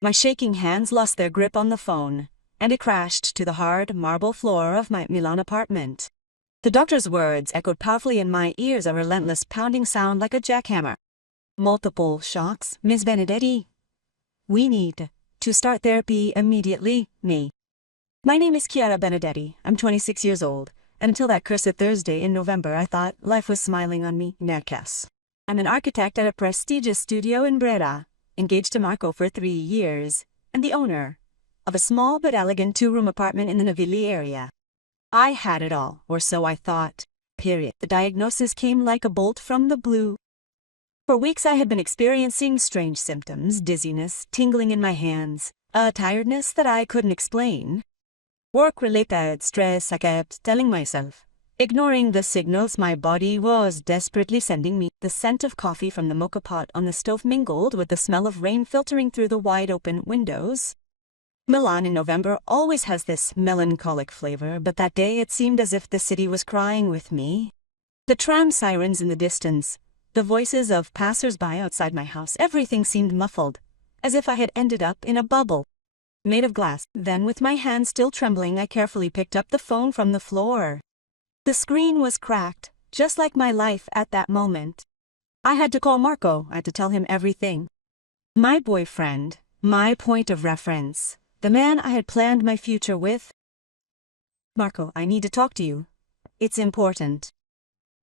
My shaking hands lost their grip on the phone, and it crashed to the hard marble floor of my Milan apartment. The doctor's words echoed powerfully in my ears, a relentless pounding sound like a jackhammer. Multiple shocks, Miss Benedetti. We need to start therapy immediately, me. My name is Chiara Benedetti. I'm 26 years old, and until that cursed Thursday in November I thought life was smiling on me. Nercas. I'm an architect at a prestigious studio in Brera, engaged to Marco for 3 years, and the owner of a small but elegant 2-room apartment in the Navigli area. I had it all, or so I thought. Period. The diagnosis came like a bolt from the blue. For weeks I had been experiencing strange symptoms, dizziness, tingling in my hands, a tiredness that I couldn't explain. Work-related stress, I kept telling myself, ignoring the signals my body was desperately sending me. The scent of coffee from the mocha pot on the stove mingled with the smell of rain filtering through the wide-open windows. Milan in November always has this melancholic flavor, but that day it seemed as if the city was crying with me. The tram sirens in the distance, the voices of passers-by outside my house, everything seemed muffled, as if I had ended up in a bubble made of glass. Then, with my hand still trembling, I carefully picked up the phone from the floor. The screen was cracked, just like my life at that moment. I had to call Marco. I had to tell him everything. My boyfriend, my point of reference, the man I had planned my future with. Marco, I need to talk to you. It's important.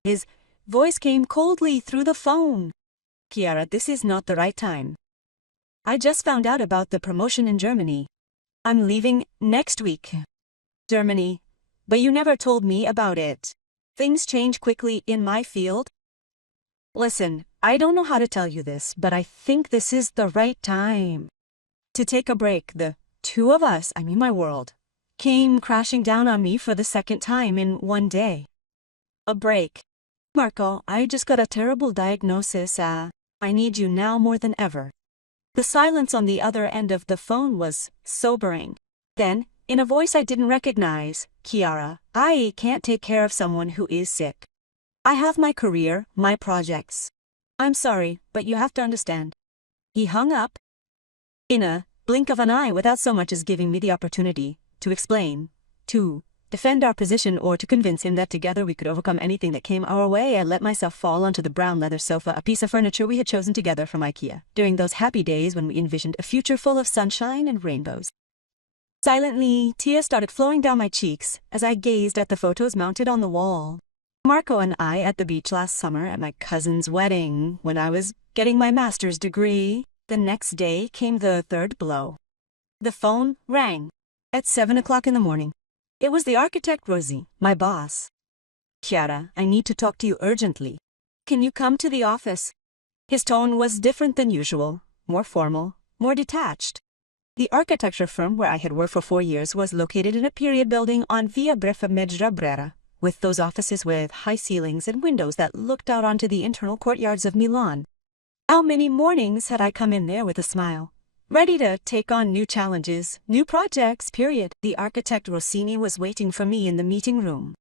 His voice came coldly through the phone. Chiara, this is not the right time. I just found out about the promotion in Germany. I'm leaving next week. Germany. But you never told me about it. Things change quickly in my field. Listen, I don't know how to tell you this, but I think this is the right time to take a break. The two of us, my world, came crashing down on me for the second time in one day. A break. Marco, I just got a terrible diagnosis. I need you now more than ever. The silence on the other end of the phone was sobering. Then, in a voice I didn't recognize, Chiara, I can't take care of someone who is sick. I have my career, my projects. I'm sorry, but you have to understand. He hung up in a blink of an eye without so much as giving me the opportunity to explain, to defend our position, or to convince him that together we could overcome anything that came our way. I let myself fall onto the brown leather sofa, a piece of furniture we had chosen together from IKEA, during those happy days when we envisioned a future full of sunshine and rainbows. Silently, tears started flowing down my cheeks as I gazed at the photos mounted on the wall. Marco and I at the beach last summer, at my cousin's wedding, when I was getting my master's degree. The next day came the third blow. The phone rang at 7 o'clock in the morning. It was the architect Rosie, my boss. Chiara, I need to talk to you urgently. Can you come to the office? His tone was different than usual, more formal, more detached. The architecture firm where I had worked for 4 years was located in a period building on Via Famiglia Brera, with those offices with high ceilings and windows that looked out onto the internal courtyards of Milan. How many mornings had I come in there with a smile, ready to take on new challenges, new projects, period. The architect Rossini was waiting for me in the meeting room.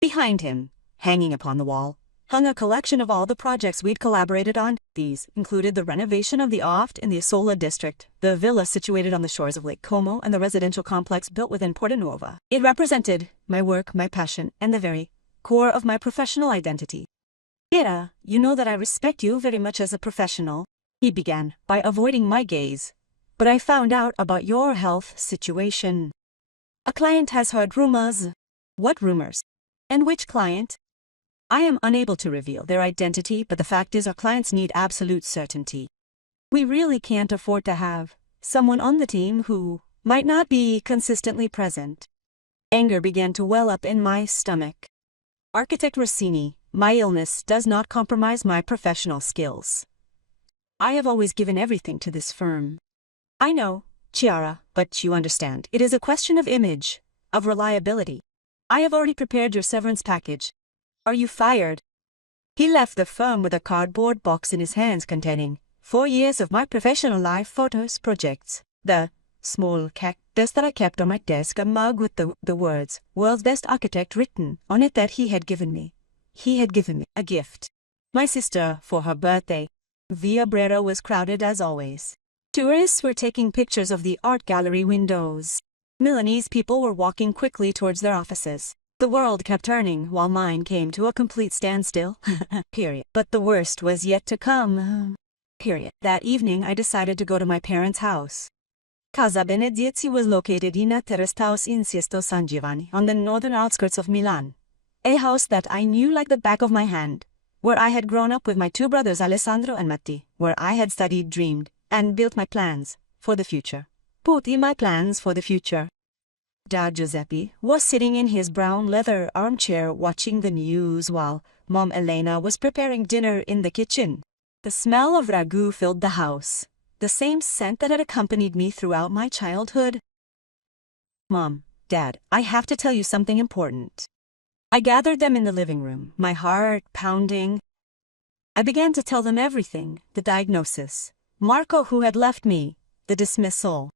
Behind him, hanging upon the wall, hung a collection of all the projects we'd collaborated on. These included the renovation of the Oft in the Isola district, the villa situated on the shores of Lake Como, and the residential complex built within Portanova. It represented my work, my passion, and the very core of my professional identity. Chiara, you know that I respect you very much as a professional. He began by avoiding my gaze. But I found out about your health situation. A client has heard rumors. What rumors? And which client? I am unable to reveal their identity, but the fact is our clients need absolute certainty. We really can't afford to have someone on the team who might not be consistently present. Anger began to well up in my stomach. Architect Rossini, my illness does not compromise my professional skills. I have always given everything to this firm. I know, Chiara, but you understand. It is a question of image, of reliability. I have already prepared your severance package. Are you fired? He left the firm with a cardboard box in his hands containing 4 years of my professional life photos, projects, the small cactus that I kept on my desk, a mug with the words, "World's Best Architect" written on it that he had given me. He had given me a gift. My sister for her birthday. Via Brera was crowded as always. Tourists were taking pictures of the art gallery windows. Milanese people were walking quickly towards their offices. The world kept turning while mine came to a complete standstill. Period. But the worst was yet to come. Period. That evening I decided to go to my parents' house. Casa Benedizi was located in a terraced house in Sesto San Giovanni on the northern outskirts of Milan. A house that I knew like the back of my hand, where I had grown up with my two brothers Alessandro and Matti, where I had studied, dreamed, and built my plans for the future. Put in my plans for the future. Dad Giuseppe was sitting in his brown leather armchair watching the news while Mom Elena was preparing dinner in the kitchen. The smell of ragu filled the house, the same scent that had accompanied me throughout my childhood. Mom, Dad, I have to tell you something important. I gathered them in the living room, my heart pounding. I began to tell them everything, the diagnosis, Marco who had left me, the dismissal.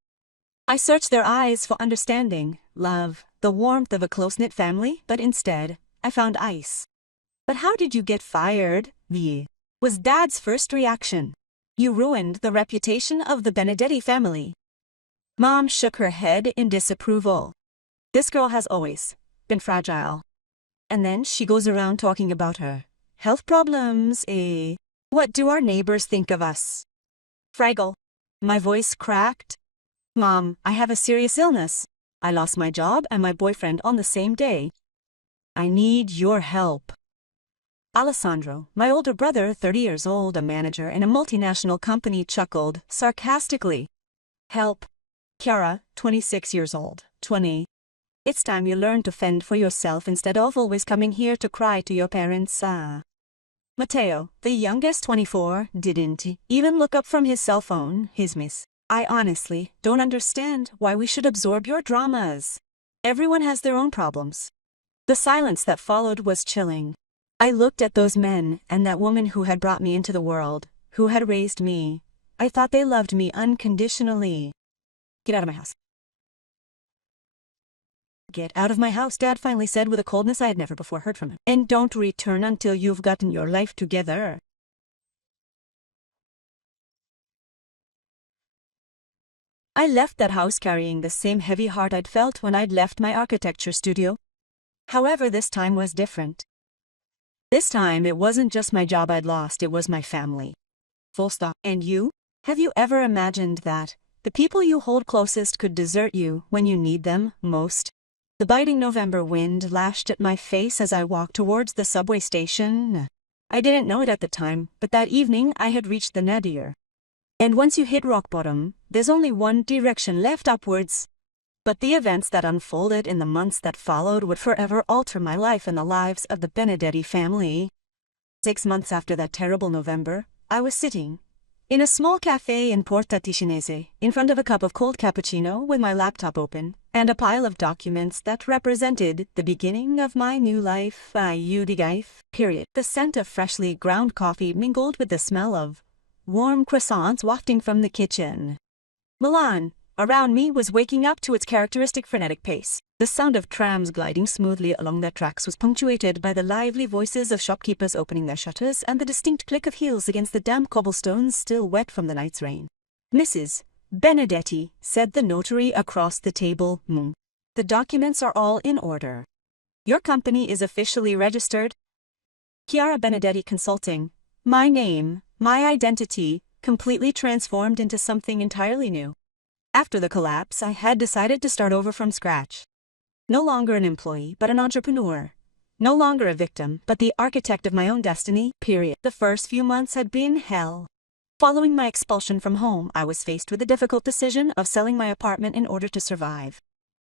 I searched their eyes for understanding, love, the warmth of a close-knit family, but instead, I found ice. But how did you get fired, V? Was Dad's first reaction. You ruined the reputation of the Benedetti family. Mom shook her head in disapproval. This girl has always been fragile. And then she goes around talking about her health problems, eh? What do our neighbors think of us? Fragile. My voice cracked. Mom, I have a serious illness. I lost my job and my boyfriend on the same day. I need your help. Alessandro, my older brother, 30 years old, a manager in a multinational company, chuckled sarcastically. Help. Chiara, 26 years old, 20. It's time you learn to fend for yourself instead of always coming here to cry to your parents. Matteo, the youngest, 24, didn't even look up from his cell phone, his miss. I honestly don't understand why we should absorb your dramas. Everyone has their own problems. The silence that followed was chilling. I looked at those men and that woman who had brought me into the world, who had raised me. I thought they loved me unconditionally. Get out of my house. Get out of my house, Dad finally said with a coldness I had never before heard from him. And don't return until you've gotten your life together. I left that house carrying the same heavy heart I'd felt when I'd left my architecture studio. However, this time was different. This time it wasn't just my job I'd lost, it was my family. Full stop. And you? Have you ever imagined that the people you hold closest could desert you when you need them most? The biting November wind lashed at my face as I walked towards the subway station. I didn't know it at the time, but that evening I had reached the nadir. And once you hit rock bottom, there's only one direction left, upwards. But the events that unfolded in the months that followed would forever alter my life and the lives of the Benedetti family. 6 months after that terrible November, I was sitting in a small cafe in Porta Ticinese, in front of a cup of cold cappuccino with my laptop open, and a pile of documents that represented the beginning of my new life, period. The scent of freshly ground coffee mingled with the smell of warm croissants wafting from the kitchen. Milan, around me, was waking up to its characteristic frenetic pace. The sound of trams gliding smoothly along their tracks was punctuated by the lively voices of shopkeepers opening their shutters and the distinct click of heels against the damp cobblestones still wet from the night's rain. Mrs. Benedetti, said the notary across the table. The documents are all in order. Your company is officially registered. Chiara Benedetti Consulting. My name, my identity, completely transformed into something entirely new. After the collapse, I had decided to start over from scratch. No longer an employee, but an entrepreneur. No longer a victim, but the architect of my own destiny, period. The first few months had been hell. Following my expulsion from home, I was faced with the difficult decision of selling my apartment in order to survive.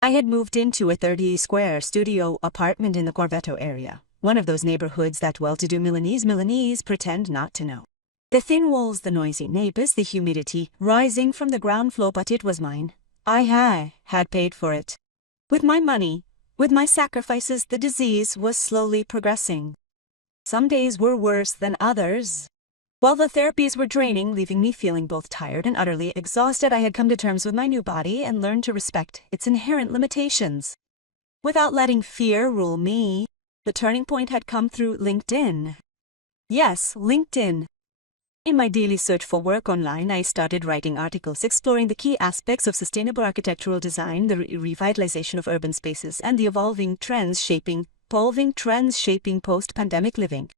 I had moved into a 30-square studio apartment in the Corvetto area, one of those neighborhoods that well-to-do Milanese pretend not to know. The thin walls, the noisy neighbors, the humidity rising from the ground floor, but it was mine. I had paid for it. With my money, with my sacrifices, the disease was slowly progressing. Some days were worse than others. While the therapies were draining, leaving me feeling both tired and utterly exhausted, I had come to terms with my new body and learned to respect its inherent limitations. Without letting fear rule me, the turning point had come through LinkedIn. Yes, LinkedIn. In my daily search for work online, I started writing articles exploring the key aspects of sustainable architectural design, the revitalization of urban spaces, and the evolving trends shaping post-pandemic living.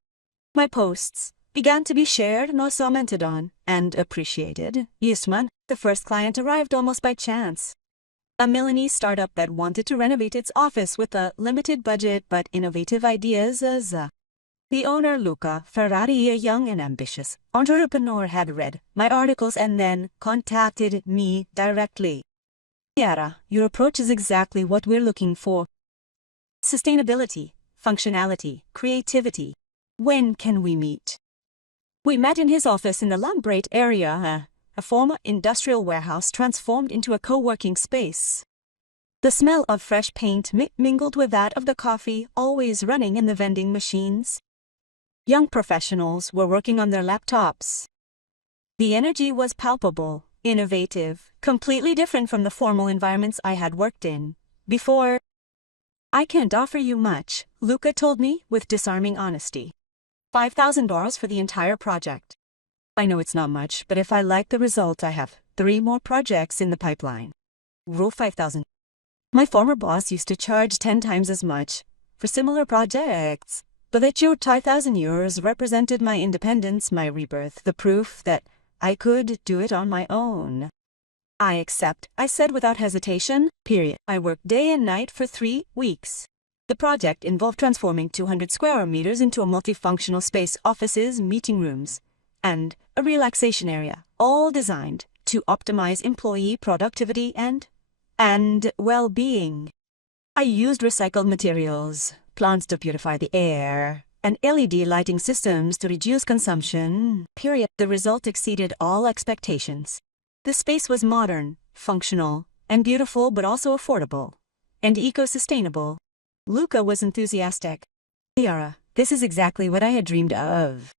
My posts began to be shared and also commented on and appreciated. Yes, man, the first client arrived almost by chance. A Milanese startup that wanted to renovate its office with a limited budget but innovative ideas. The owner, Luca Ferrari, a young and ambitious entrepreneur, had read my articles and then contacted me directly. Chiara, your approach is exactly what we're looking for. Sustainability, functionality, creativity. When can we meet? We met in his office in the Lambrate area, a former industrial warehouse transformed into a co-working space. The smell of fresh paint mingled with that of the coffee always running in the vending machines. Young professionals were working on their laptops. The energy was palpable, innovative, completely different from the formal environments I had worked in before. I can't offer you much, Luca told me with disarming honesty. $5,000 for the entire project. I know it's not much, but if I like the result, I have 3 more projects in the pipeline. Rule 5,000. My former boss used to charge 10 times as much for similar projects. But that your 5,000 euros represented my independence, my rebirth, the proof that I could do it on my own. I accept, I said without hesitation, period. I worked day and night for 3 weeks. The project involved transforming 200 square meters into a multifunctional space, offices, meeting rooms, and a relaxation area, all designed to optimize employee productivity and well-being. I used recycled materials, plants to purify the air, and LED lighting systems to reduce consumption, period. The result exceeded all expectations. The space was modern, functional, and beautiful, but also affordable and eco-sustainable. Luca was enthusiastic. Chiara, this is exactly what I had dreamed of.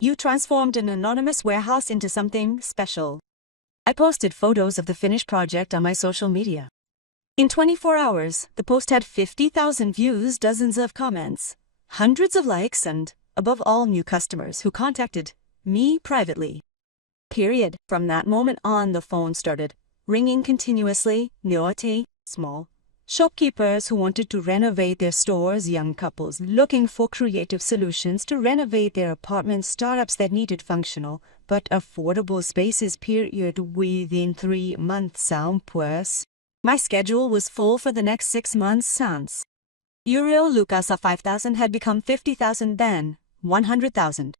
You transformed an anonymous warehouse into something special. I posted photos of the finished project on my social media. In 24 hours, the post had 50,000 views, dozens of comments, hundreds of likes, and, above all, new customers who contacted me privately. Period. From that moment on, the phone started ringing continuously. Nyote, small shopkeepers who wanted to renovate their stores, young couples looking for creative solutions to renovate their apartments, startups that needed functional but affordable spaces. Period. Within 3 months, pues. My schedule was full for the next 6 months. Sans. Lucas of 5,000 had become 50,000, then 100,000.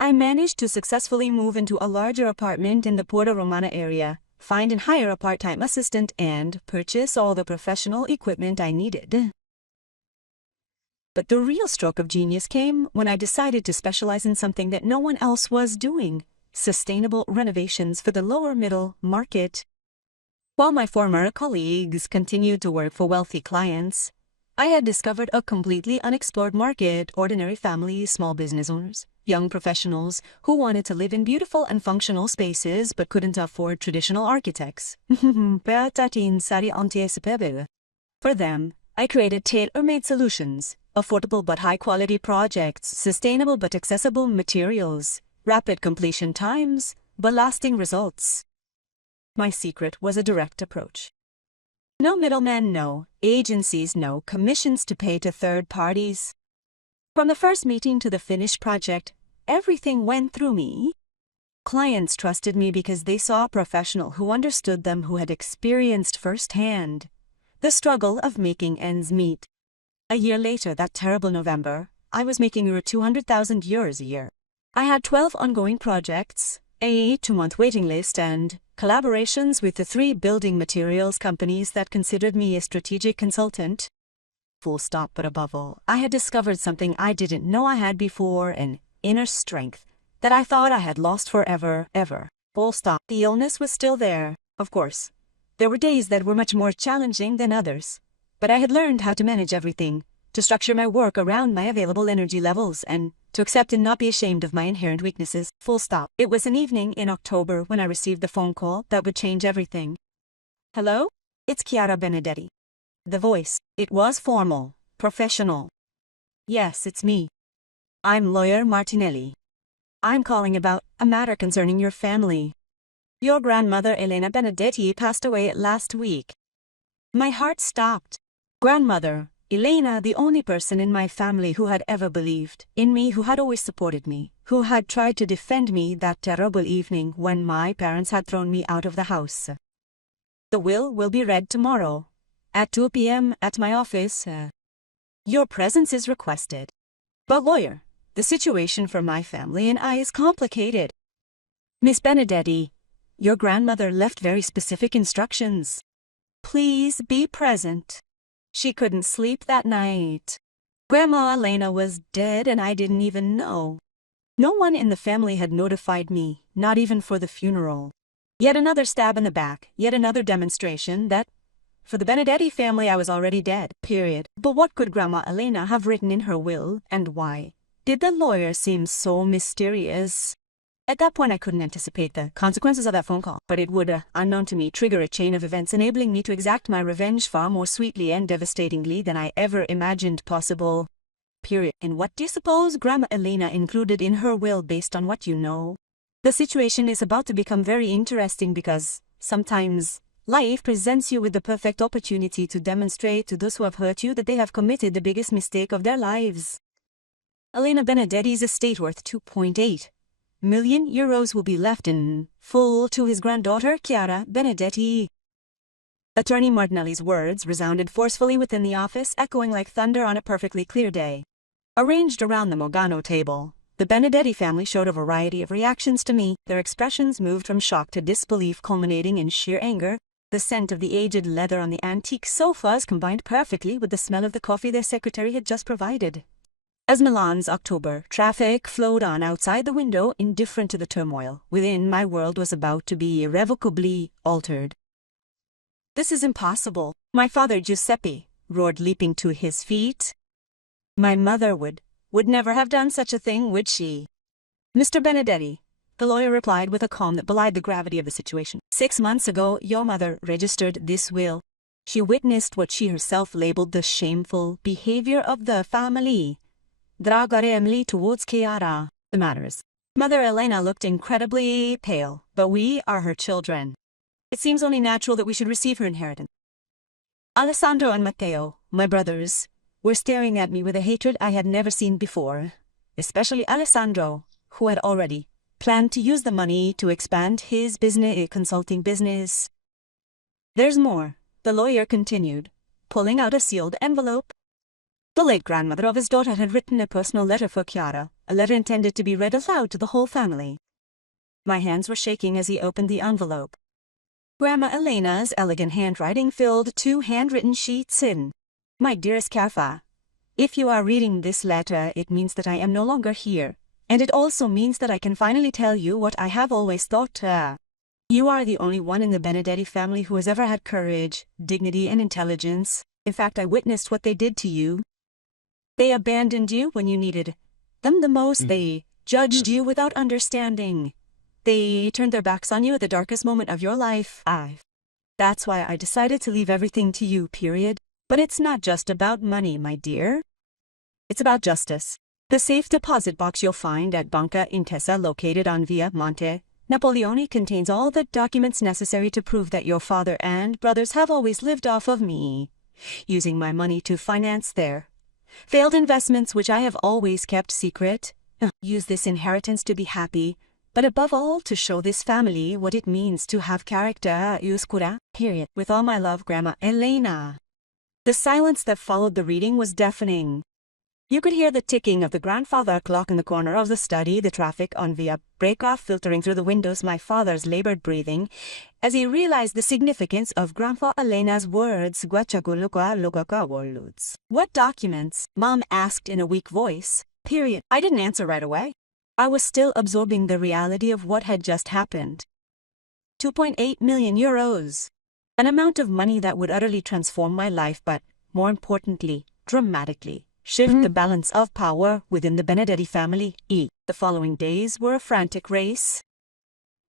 I managed to successfully move into a larger apartment in the Porta Romana area, find and hire a part-time assistant, and purchase all the professional equipment I needed. But the real stroke of genius came when I decided to specialize in something that no one else was doing: sustainable renovations for the lower middle market. While my former colleagues continued to work for wealthy clients, I had discovered a completely unexplored market: ordinary families, small business owners, young professionals who wanted to live in beautiful and functional spaces but couldn't afford traditional architects. For them, I created tailor-made solutions, affordable but high-quality projects, sustainable but accessible materials, rapid completion times, but lasting results. My secret was a direct approach. No middlemen, no agencies, no commissions to pay to third parties. From the first meeting to the finished project, everything went through me. Clients trusted me because they saw a professional who understood them, who had experienced firsthand the struggle of making ends meet. A year later, that terrible November, I was making over 200,000 euros a year. I had 12 ongoing projects, a 2-month waiting list, and collaborations with the 3 building materials companies that considered me a strategic consultant. Full stop. But above all, I had discovered something I didn't know I had before: an inner strength that I thought I had lost forever. Full stop. The illness was still there, of course. There were days that were much more challenging than others. But I had learned how to manage everything, to structure my work around my available energy levels, and to accept and not be ashamed of my inherent weaknesses. Full stop. It was an evening in October when I received the phone call that would change everything. Hello? It's Chiara Benedetti. The voice. It was formal, professional. Yes, it's me. I'm lawyer Martinelli. I'm calling about a matter concerning your family. Your grandmother Elena Benedetti passed away last week. My heart stopped. Grandmother Elena, the only person in my family who had ever believed in me, who had always supported me, who had tried to defend me that terrible evening when my parents had thrown me out of the house. The will be read tomorrow at 2 p.m. at my office. Your presence is requested. But lawyer, the situation for my family and I is complicated. Miss Benedetti, your grandmother left very specific instructions. Please be present. She couldn't sleep that night. Grandma Elena was dead and I didn't even know. No one in the family had notified me, not even for the funeral. Yet another stab in the back, yet another demonstration that, for the Benedetti family, I was already dead, period. But what could Grandma Elena have written in her will, and why did the lawyer seem so mysterious? At that point, I couldn't anticipate the consequences of that phone call, but it would, unknown to me, trigger a chain of events enabling me to exact my revenge far more sweetly and devastatingly than I ever imagined possible. Period. And what do you suppose Grandma Elena included in her will based on what you know? The situation is about to become very interesting because, sometimes, life presents you with the perfect opportunity to demonstrate to those who have hurt you that they have committed the biggest mistake of their lives. Elena Benedetti's estate worth 2.8 million euros will be left in full to his granddaughter Chiara Benedetti. Attorney Martinelli's words resounded forcefully within the office, echoing like thunder on a perfectly clear day. Arranged around the Mogano table, the Benedetti family showed a variety of reactions to me. Their expressions moved from shock to disbelief, culminating in sheer anger. The scent of the aged leather on the antique sofas combined perfectly with the smell of the coffee their secretary had just provided. As Milan's October traffic flowed on outside the window, indifferent to the turmoil within, my world was about to be irrevocably altered. This is impossible, my father Giuseppe roared, leaping to his feet. My mother would never have done such a thing, would she? Mr. Benedetti, the lawyer replied with a calm that belied the gravity of the situation. 6 months ago, your mother registered this will. She witnessed what she herself labeled the shameful behavior of the family. Dragaremli towards Chiara. The matter is, Mother Elena looked incredibly pale, but we are her children. It seems only natural that we should receive her inheritance. Alessandro and Matteo, my brothers, were staring at me with a hatred I had never seen before, especially Alessandro, who had already planned to use the money to expand his consulting business. There's more, the lawyer continued, pulling out a sealed envelope. The late grandmother of his daughter had written a personal letter for Chiara, a letter intended to be read aloud to the whole family. My hands were shaking as he opened the envelope. Grandma Elena's elegant handwriting filled 2 handwritten sheets in. My dearest Carfa, if you are reading this letter, it means that I am no longer here, and it also means that I can finally tell you what I have always thought. You are the only one in the Benedetti family who has ever had courage, dignity, and intelligence. In fact, I witnessed what they did to you. They abandoned you when you needed them the most. They judged you without understanding. They turned their backs on you at the darkest moment of your life. That's why I decided to leave everything to you, period. But it's not just about money, my dear. It's about justice. The safe deposit box you'll find at Banca Intesa, located on Via Monte Napoleone, contains all the documents necessary to prove that your father and brothers have always lived off of me, using my money to finance their failed investments, which I have always kept secret. Use this inheritance to be happy, but above all to show this family what it means to have character. Oscura, period. With all my love, Grandma Elena. The silence that followed the reading was deafening. You could hear the ticking of the grandfather clock in the corner of the study, the traffic on Via Breakoff filtering through the windows, my father's labored breathing, as he realized the significance of Grandma Elena's words. What documents? Mom asked in a weak voice. Period. I didn't answer right away. I was still absorbing the reality of what had just happened. 2.8 million euros. An amount of money that would utterly transform my life, but, more importantly, dramatically shift the balance of power within the Benedetti family. The following days were a frantic race.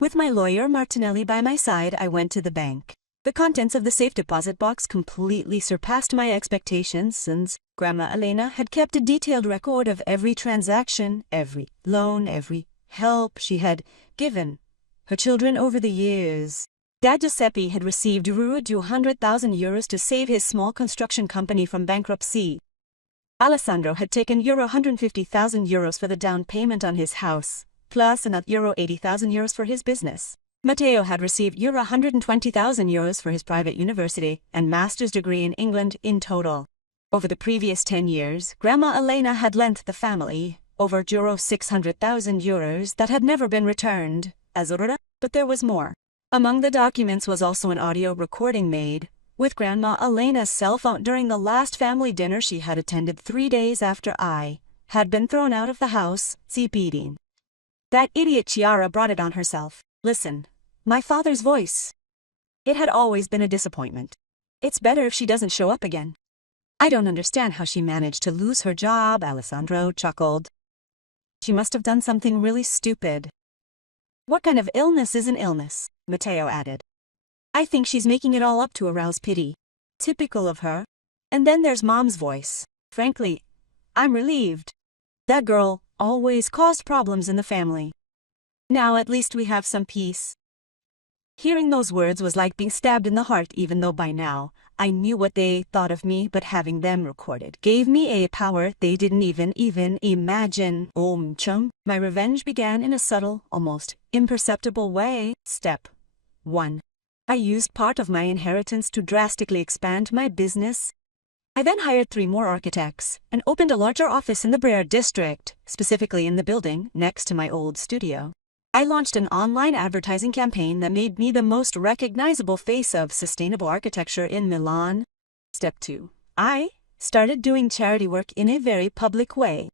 With my lawyer Martinelli by my side, I went to the bank. The contents of the safe deposit box completely surpassed my expectations, since Grandma Elena had kept a detailed record of every transaction, every loan, every help she had given her children over the years. Dad Giuseppe had received €200,000 to save his small construction company from bankruptcy. Alessandro had taken €150,000 for the down payment on his house, plus another €80,000 for his business. Matteo had received €120,000 for his private university and master's degree in England in total. Over the previous 10 years, Grandma Elena had lent the family over €600,000 that had never been returned, but there was more. Among the documents was also an audio recording made with Grandma Elena's cell phone during the last family dinner she had attended 3 days after I had been thrown out of the house, beating. That idiot Chiara brought it on herself. Listen, my father's voice. It had always been a disappointment. It's better if she doesn't show up again. I don't understand how she managed to lose her job, Alessandro chuckled. She must have done something really stupid. What kind of illness is an illness? Matteo added. I think she's making it all up to arouse pity. Typical of her. And then there's Mom's voice. Frankly, I'm relieved. That girl always caused problems in the family. Now at least we have some peace. Hearing those words was like being stabbed in the heart, even though by now I knew what they thought of me, but having them recorded gave me a power they didn't even imagine. My revenge began in a subtle, almost imperceptible way. Step 1. I used part of my inheritance to drastically expand my business. I then hired 3 more architects and opened a larger office in the Brer district, specifically in the building next to my old studio. I launched an online advertising campaign that made me the most recognizable face of sustainable architecture in Milan. Step 2. I started doing charity work in a very public way.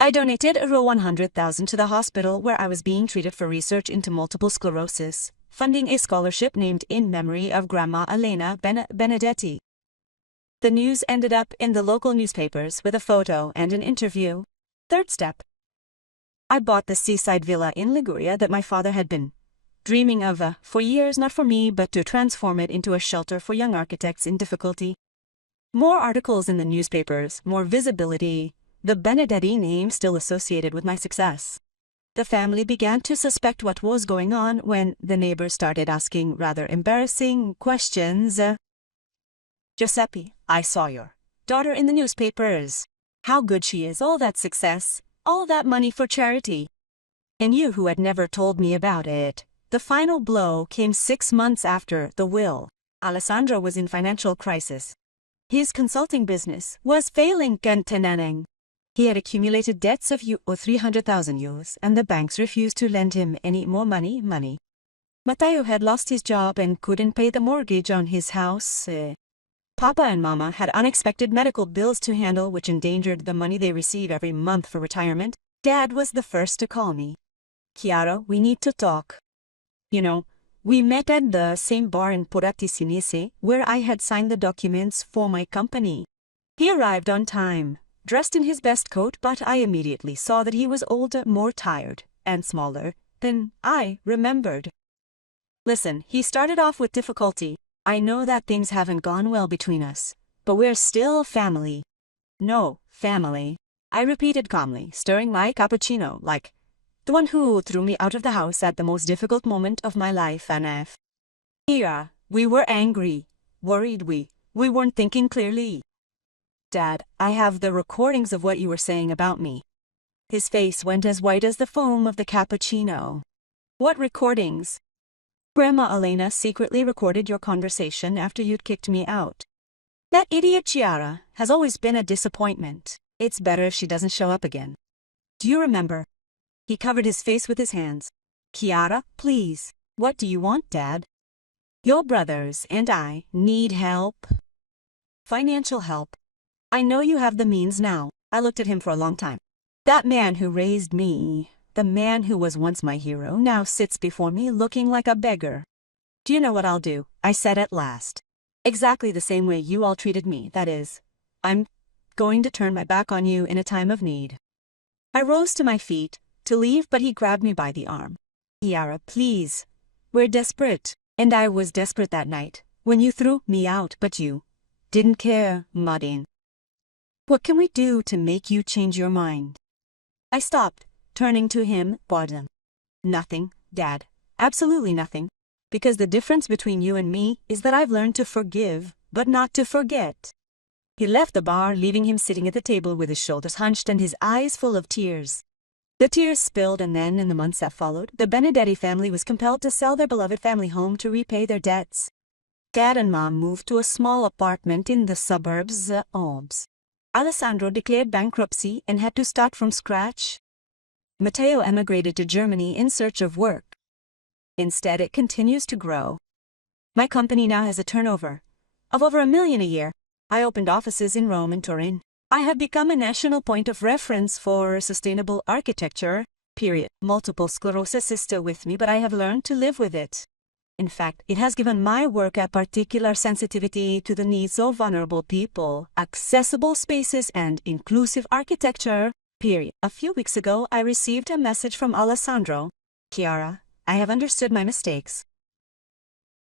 I donated €100,000 to the hospital where I was being treated for research into multiple sclerosis, funding a scholarship named in memory of Grandma Elena Benedetti. The news ended up in the local newspapers with a photo and an interview. Third step. I bought the seaside villa in Liguria that my father had been dreaming of for years, not for me, but to transform it into a shelter for young architects in difficulty. More articles in the newspapers, more visibility, the Benedetti name still associated with my success. The family began to suspect what was going on when the neighbors started asking rather embarrassing questions. Giuseppe, I saw your daughter in the newspapers. How good she is, all that success. All that money for charity. And you who had never told me about it. The final blow came 6 months after the will. Alessandro was in financial crisis. His consulting business was failing. He had accumulated debts of €300,000 and the banks refused to lend him any more money. Matteo had lost his job and couldn't pay the mortgage on his house. Papa and Mama had unexpected medical bills to handle which endangered the money they receive every month for retirement. Dad was the first to call me. Chiara, we need to talk. You know, we met at the same bar in Porati Sinise where I had signed the documents for my company. He arrived on time, dressed in his best coat, but I immediately saw that he was older, more tired, and smaller than I remembered. Listen, he started off with difficulty. I know that things haven't gone well between us, but we're still family. No, family. I repeated calmly, stirring my cappuccino like the one who threw me out of the house at the most difficult moment of my life. Yeah, we were angry, worried, we weren't thinking clearly. Dad, I have the recordings of what you were saying about me. His face went as white as the foam of the cappuccino. What recordings? Grandma Elena secretly recorded your conversation after you'd kicked me out. That idiot Chiara has always been a disappointment. It's better if she doesn't show up again. Do you remember? He covered his face with his hands. Chiara, please. What do you want, Dad? Your brothers and I need help. Financial help. I know you have the means now. I looked at him for a long time. That man who raised me, the man who was once my hero, now sits before me looking like a beggar. Do you know what I'll do? I said at last. Exactly the same way you all treated me, that is. I'm going to turn my back on you in a time of need. I rose to my feet to leave, but he grabbed me by the arm. Chiara, please. We're desperate. And I was desperate that night, when you threw me out, but you didn't care, Modin. What can we do to make you change your mind? I stopped, turning to him, boredom. Nothing, Dad. Absolutely nothing. Because the difference between you and me is that I've learned to forgive, but not to forget. He left the bar, leaving him sitting at the table with his shoulders hunched and his eyes full of tears. The tears spilled, and then, in the months that followed, the Benedetti family was compelled to sell their beloved family home to repay their debts. Dad and Mom moved to a small apartment in the suburbs, Obs. Alessandro declared bankruptcy and had to start from scratch. Matteo emigrated to Germany in search of work. Instead, it continues to grow. My company now has a turnover of over $1 million a year. I opened offices in Rome and Turin. I have become a national point of reference for sustainable architecture, period. Multiple sclerosis is still with me, but I have learned to live with it. In fact, it has given my work a particular sensitivity to the needs of vulnerable people, accessible spaces, and inclusive architecture, period. A few weeks ago, I received a message from Alessandro. Chiara, I have understood my mistakes.